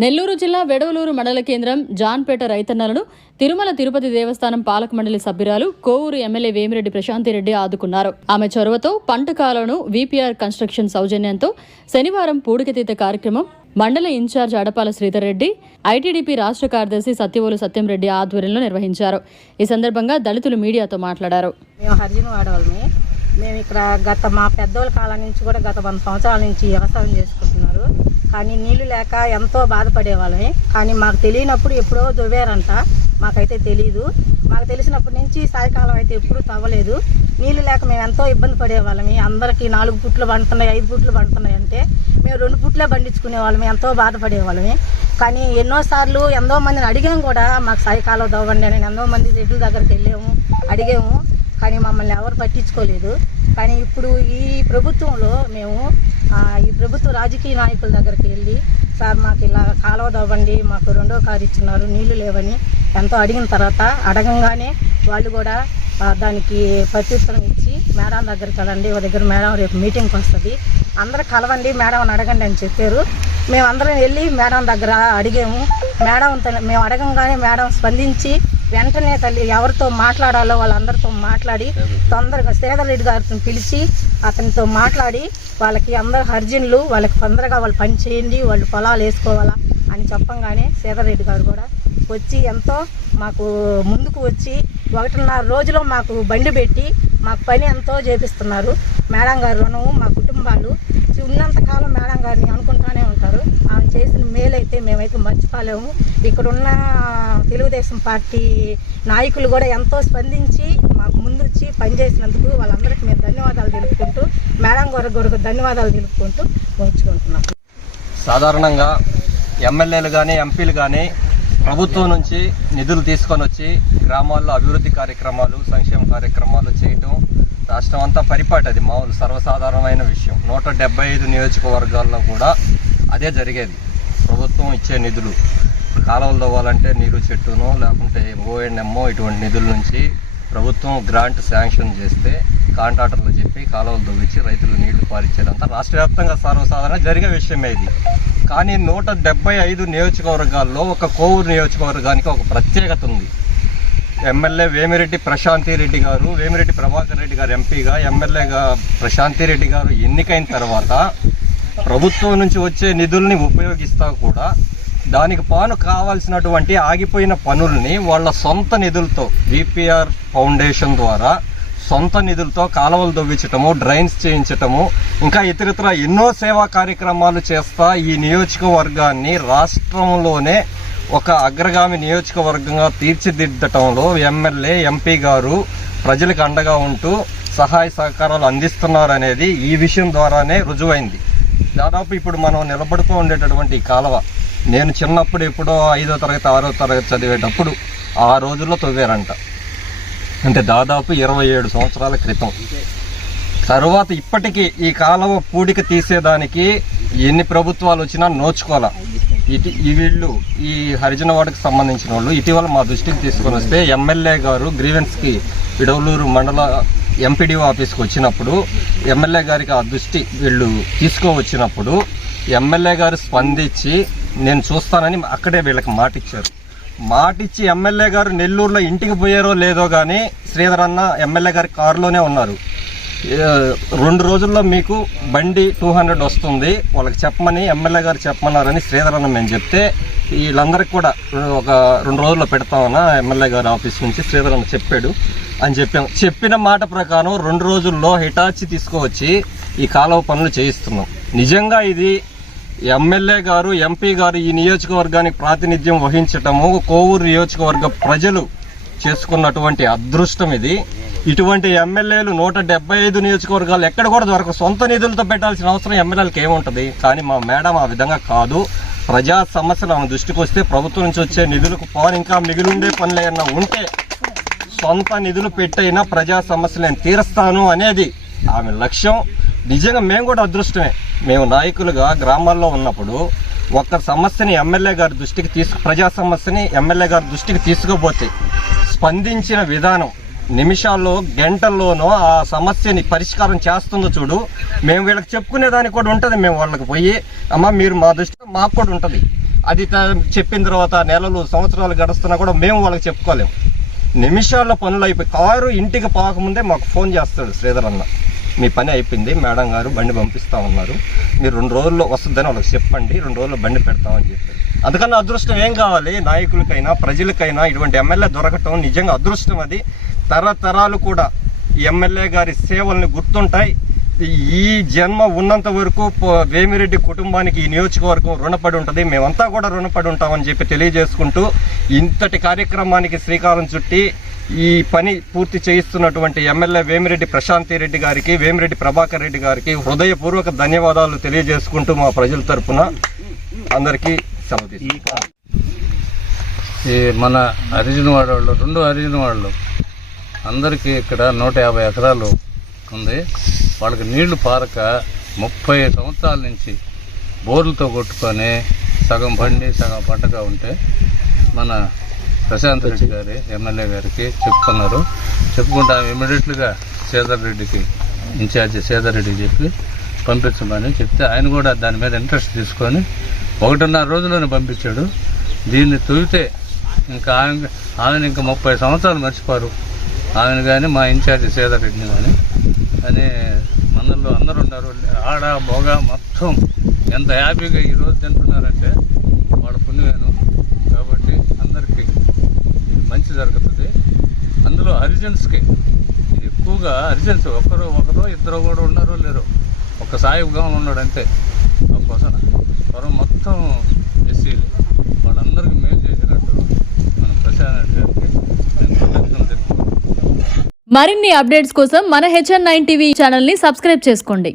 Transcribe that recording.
నెల్లూరు జిల్లా వెడవలూరు మండల కేంద్రం జాన్పేట రైతన్నలను తిరుమల తిరుపతి దేవస్థానం పాలక మండలి సభ్యురాలు కోవూరు ఎమ్మెల్యే వేమిరెడ్డి ప్రశాంతిరెడ్డి ఆదుకున్నారు. ఆమె చొరవతో పంట కాలువను వీపీఆర్ కన్స్ట్రక్షన్ సౌజన్యంతో శనివారం పూడికతీత కార్యక్రమం మండల ఇన్ఛార్జ్ అడపాల శ్రీధర్ రెడ్డి, ఐటీడీపీ రాష్ట్ర కార్యదర్శి సత్యవోలు సత్యంరెడ్డి ఆధ్వర్యంలో నిర్వహించారు. ఈ సందర్భంగా దళితులు మీడియాతో మాట్లాడారు. మేము ఇక్కడ మా పెద్దోళ్ళ కాలం నుంచి కూడా గత 100 సంవత్సరాల నుంచి వ్యవసాయం చేసుకుంటున్నారు. కానీ నీళ్లు లేక ఎంతో బాధపడేవాళ్ళమే. కానీ మాకు తెలియనప్పుడు ఎప్పుడో దువ్వారంట, మాకైతే తెలీదు. మాకు తెలిసినప్పటి నుంచి సాయంకాలం అయితే ఎప్పుడూ తవ్వలేదు. నీళ్లు లేక మేము ఎంతో ఇబ్బంది పడేవాళ్ళమే. అందరికీ 4 పుట్లు పండుతున్నాయి, 5 పుట్లు పండుతున్నాయి అంటే మేము 2 పుట్లే పండించుకునే వాళ్ళమే, ఎంతో బాధపడేవాళ్ళమే. కానీ ఎన్నోసార్లు ఎంతో మందిని అడిగాం కూడా, మాకు సాయంకాలం తవ్వండి అని. ఎంతో మంది రెడ్ల దగ్గరికి వెళ్ళాము, అడిగాము. కానీ మమ్మల్ని ఎవరు పట్టించుకోలేదు. కానీ ఇప్పుడు ఈ ప్రభుత్వంలో మేము ఈ ప్రభుత్వ రాజకీయ నాయకుల దగ్గరికి వెళ్ళి, సార్ మాకు ఇలా కాలువ తవ్వండి, మాకు 2వ కారు ఇచ్చినారు, నీళ్లు లేవని ఎంతో అడిగిన తర్వాత అడగంగానే వాళ్ళు కూడా దానికి ప్రత్యుత్తరం ఇచ్చి మేడం దగ్గరికి వెళ్ళండి, ఓ దగ్గర మేడం రేపు మీటింగ్కి వస్తుంది, అందరూ కలవండి, మేడం అడగండి అని చెప్పారు. మేమందరం వెళ్ళి మేడం దగ్గర అడిగాము. మేడం మేము అడగంగానే మేడం స్పందించి వెంటనే తల్లి ఎవరితో మాట్లాడాలో వాళ్ళందరితో మాట్లాడి తొందరగా శ్రీధర్ రెడ్డి గారిని పిలిచి అతనితో మాట్లాడి వాళ్ళకి అందరు అర్జెంట్లు, వాళ్ళకి తొందరగా వాళ్ళు పని చేయండి, వాళ్ళు పొలాలు వేసుకోవాలా అని చెప్పంగానే శ్రీధర్ రెడ్డి గారు కూడా వచ్చి ఎంతో మాకు ముందుకు వచ్చి 1.5 రోజులో మాకు బండి పెట్టి మాకు పని ఎంతో చేపిస్తున్నారు. మేడం గారు రుణము మా కుటుంబాలు ఉన్నంతకాలం మేడం గారిని అనుకుంటానే ఉంటారు. ఆమె చేసిన మేలైతే మేమైతే మర్చిపోలేము. ఇక్కడున్న తెలుగుదేశం పార్టీ నాయకులు కూడా ఎంతో స్పందించి మాకు ముందు వచ్చి పనిచేసినందుకు వాళ్ళందరికీ మేము ధన్యవాదాలు తెలుపుకుంటూ మేడం గారికి ధన్యవాదాలు తెలుపుకుంటూ ఉంచుకుంటున్నాం. సాధారణంగా ఎమ్మెల్యేలు కానీ ఎంపీలు కానీ ప్రభుత్వం నుంచి నిధులు తీసుకొని వచ్చి గ్రామాల్లో అభివృద్ధి కార్యక్రమాలు, సంక్షేమ కార్యక్రమాలు చేయటం రాష్ట్రం అంతా పరిపాటి, అది మామూలు సర్వసాధారణమైన విషయం. 175 నియోజకవర్గాల్లో కూడా అదే జరిగేది. ప్రభుత్వం ఇచ్చే నిధులు కాలువలు తవ్వాలంటే నీరు చెట్టునో లేకుంటే ఓఎన్ఎంఓ ఇటువంటి నిధుల నుంచి ప్రభుత్వం గ్రాంట్ శాంక్షన్ చేస్తే కాంట్రాక్టర్లు చెప్పి కాలువలు తవ్వించి రైతులు నీళ్లు పారించేదంతా రాష్ట్ర వ్యాప్తంగా సర్వసాధారణ జరిగే విషయమే ఇది. కానీ 175 నియోజకవర్గాల్లో ఒక కోవూరు నియోజకవర్గానికి ఒక ప్రత్యేకత ఉంది. ఎమ్మెల్యే వేమిరెడ్డి ప్రశాంతిరెడ్డి గారు, వేమిరెడ్డి ప్రభాకర్ రెడ్డి గారు ఎంపీగా, ఎమ్మెల్యేగా ప్రశాంతిరెడ్డి గారు ఎన్నికైన తర్వాత ప్రభుత్వం నుంచి వచ్చే నిధుల్ని ఉపయోగిస్తా కూడా దానికి పాను కావాల్సినటువంటి ఆగిపోయిన పనుల్ని వాళ్ళ సొంత నిధులతో వీపీఆర్ ఫౌండేషన్ ద్వారా సొంత నిధులతో కాలువలు తవ్వించటము, డ్రైన్స్ చేయించటము, ఇంకా ఇతరితర ఎన్నో సేవా కార్యక్రమాలు చేస్తా ఈ నియోజకవర్గాన్ని రాష్ట్రంలోనే ఒక అగ్రగామి నియోజకవర్గంగా తీర్చిదిద్దటంలో ఎమ్మెల్యే, ఎంపీ గారు ప్రజలకు అండగా ఉంటూ సహాయ సహకారాలు అందిస్తున్నారనేది ఈ విషయం ద్వారానే రుజువైంది. దాదాపు ఇప్పుడు మనం నిలబడుతూ ఉండేటటువంటి ఈ కాలువ నేను చిన్నప్పుడు ఎప్పుడో 5వ తరగతి 6వ తరగతి చదివేటప్పుడు ఆ రోజుల్లో తవ్వారంట. అంటే దాదాపు 27 సంవత్సరాల క్రితం. తర్వాత ఇప్పటికీ ఈ కాలువ పూడిక తీసేదానికి ఎన్ని ప్రభుత్వాలు వచ్చినా నోచుకోవాలా. వీళ్ళు ఈ హరిజనవాడకు సంబంధించిన వాళ్ళు ఇటీవల మా దృష్టికి తీసుకొని వస్తే ఎమ్మెల్యే గారు గ్రీవెన్స్కి విడవలూరు మండల ఎంపీడీఓ ఆఫీస్కి వచ్చినప్పుడు ఎమ్మెల్యే గారికి ఆ దృష్టి వీళ్ళు తీసుకువచ్చినప్పుడు ఎమ్మెల్యే గారు స్పందించి నేను చూస్తానని అక్కడే వీళ్ళకి మాటిచ్చి ఎమ్మెల్యే గారు నెల్లూరులో ఇంటికి పోయారో లేదో కానీ శ్రీధర్ అన్న ఎమ్మెల్యే గారి కారులోనే ఉన్నారు. 2 రోజుల్లో మీకు బండి 200 వస్తుంది వాళ్ళకి చెప్పమని ఎమ్మెల్యే గారు చెప్పమన్నారని శ్రీధర్ అన్న మేము చెప్తే వీళ్ళందరికీ కూడా ఒక 2 రోజుల్లో పెడతామన్నా ఎమ్మెల్యే గారి ఆఫీస్ నుంచి శ్రీధర్ అన్న చెప్పాడు అని చెప్పిన మాట ప్రకారం 2 రోజుల్లో హిటాచి తీసుకువచ్చి ఈ కాలువ పనులు చేయిస్తున్నాం. నిజంగా ఇది ఎమ్మెల్యే గారు, ఎంపీ గారు ఈ నియోజకవర్గానికి ప్రాతినిధ్యం వహించటము కోవూరు నియోజకవర్గ ప్రజలు చేసుకున్నటువంటి అదృష్టం ఇది. ఇటువంటి ఎమ్మెల్యేలు 175 నియోజకవర్గాలు ఎక్కడ కూడా దొరకదు. సొంత నిధులతో పెట్టాల్సిన అవసరం ఎమ్మెల్యేలకు ఏముంటుంది? కానీ మా మేడం ఆ విధంగా కాదు. ప్రజా సమస్యలు ఆమె దృష్టికి వస్తే ప్రభుత్వం నుంచి వచ్చే నిధులకు పవన్ ఇంకా మిగిలిండే పనులు ఏమన్నా ఉంటే సొంత నిధులు పెట్టైనా ప్రజా సమస్యలు నేను తీరుస్తాను అనేది ఆమె లక్ష్యం. నిజంగా మేము కూడా అదృష్టమే. మేము నాయకులుగా గ్రామాల్లో ఉన్నప్పుడు ఒక్క సమస్యని ఎమ్మెల్యే గారి దృష్టికి ప్రజా సమస్యని ఎమ్మెల్యే గారి దృష్టికి తీసుకుపోతే స్పందించిన విధానం నిమిషాల్లో, గంటల్లోనో ఆ సమస్యని పరిష్కారం చేస్తుందో చూడు. మేము వీళ్ళకి చెప్పుకునేదానికి కూడా ఉంటుంది. మేము వాళ్ళకి పోయి అమ్మ మీరు మా దృష్టిలో మాకు కూడా ఉంటుంది. అది చెప్పిన తర్వాత నెలలు సంవత్సరాలు గడుస్తున్నా కూడా మేము వాళ్ళకి చెప్పుకోలేము. నిమిషాల్లో పనులు అయిపోయి కారు ఇంటికి పోకముందే మాకు ఫోన్ చేస్తాడు శ్రీధర్ అన్న, మీ పని అయిపోయింది, మేడం గారు బండి పంపిస్తా ఉన్నారు, మీరు 2 రోజుల్లో వస్తుందని వాళ్ళకి చెప్పండి, 2 రోజుల్లో బండి పెడతామని చెప్పారు. అందుకన్నా అదృష్టం ఏం కావాలి? నాయకులకైనా ప్రజలకైనా ఇటువంటి ఎమ్మెల్యే దొరకటం నిజంగా అదృష్టం. అది తరతరాలు కూడా ఈ ఎమ్మెల్యే గారి సేవల్ని గుర్తుంటాయి. ఈ జన్మ ఉన్నంత వరకు వేమిరెడ్డి కుటుంబానికి ఈ నియోజకవర్గం రుణపడి ఉంటుంది, మేమంతా కూడా రుణపడి ఉంటామని చెప్పి తెలియజేసుకుంటూ ఇంతటి కార్యక్రమానికి శ్రీకారం చుట్టి ఈ పని పూర్తి చేయిస్తున్నటువంటి ఎమ్మెల్యే వేమిరెడ్డి ప్రశాంతి రెడ్డి గారికి, వేమిరెడ్డి ప్రభాకర్ రెడ్డి గారికి హృదయపూర్వక ధన్యవాదాలు తెలియజేసుకుంటూ మా ప్రజల తరపున అందరికీ సెలవు తీసుకుంటాం. ఈ మన హరిజన వాళ్ళు 2 హరిజన వాళ్ళు అందరికీ ఇక్కడ 150 ఎకరాలు ఉంది. వాళ్ళకి నీళ్లు పారక 30 సంవత్సరాల నుంచి బోర్లతో కొట్టుకొని సగం పండి సగం పంటగా ఉంటే మన ప్రశాంత్ రెడ్డి గారి ఎమ్మెల్యే గారికి చెప్పుకుంటా ఇమీడియట్గా శ్రీధర్ రెడ్డికి ఇన్ఛార్జి శ్రీధర్ రెడ్డికి చెప్పి పంపించమని చెప్తే ఆయన కూడా దాని మీద ఇంట్రెస్ట్ తీసుకొని 1.5 రోజుల్లోనే పంపించాడు. దీన్ని తొలితే ఇంకా ఆమెను ఇంకా 30 సంవత్సరాలు మర్చిపోరు, ఆమెను కానీ మా ఇన్ఛార్జి శ్రీధర్ రెడ్డిని కానీ అని మనల్లో అందరూ ఉన్నారు. ఆడ బొగ మొత్తం ఎంత హ్యాపీగా ఈరోజు తింటున్నారంటే వాళ్ళ పుణ్యమేను. కాబట్టి అందరికీ ఇది మంచి జరుగుతుంది. అందులో హరిజన్స్కి ఎక్కువగా హరిజన్స్ ఒకరు 2 కూడా ఉన్నారో లేరో, ఒక సాయిబుగా ఉన్నాడు అంతే. ఒక్కోసారి పొరం మొత్తం ఎస్సీలు, వాళ్ళందరికీ మేలు చేసినట్టు మన ప్రశాంత్ గారికి నేను కృతజ్ఞతలు తెలుపుతున్నాను. మరిన్ని అప్డేట్స్ కోసం మన HN9 టీవీ ఛానల్ని సబ్స్క్రైబ్ చేసుకోండి.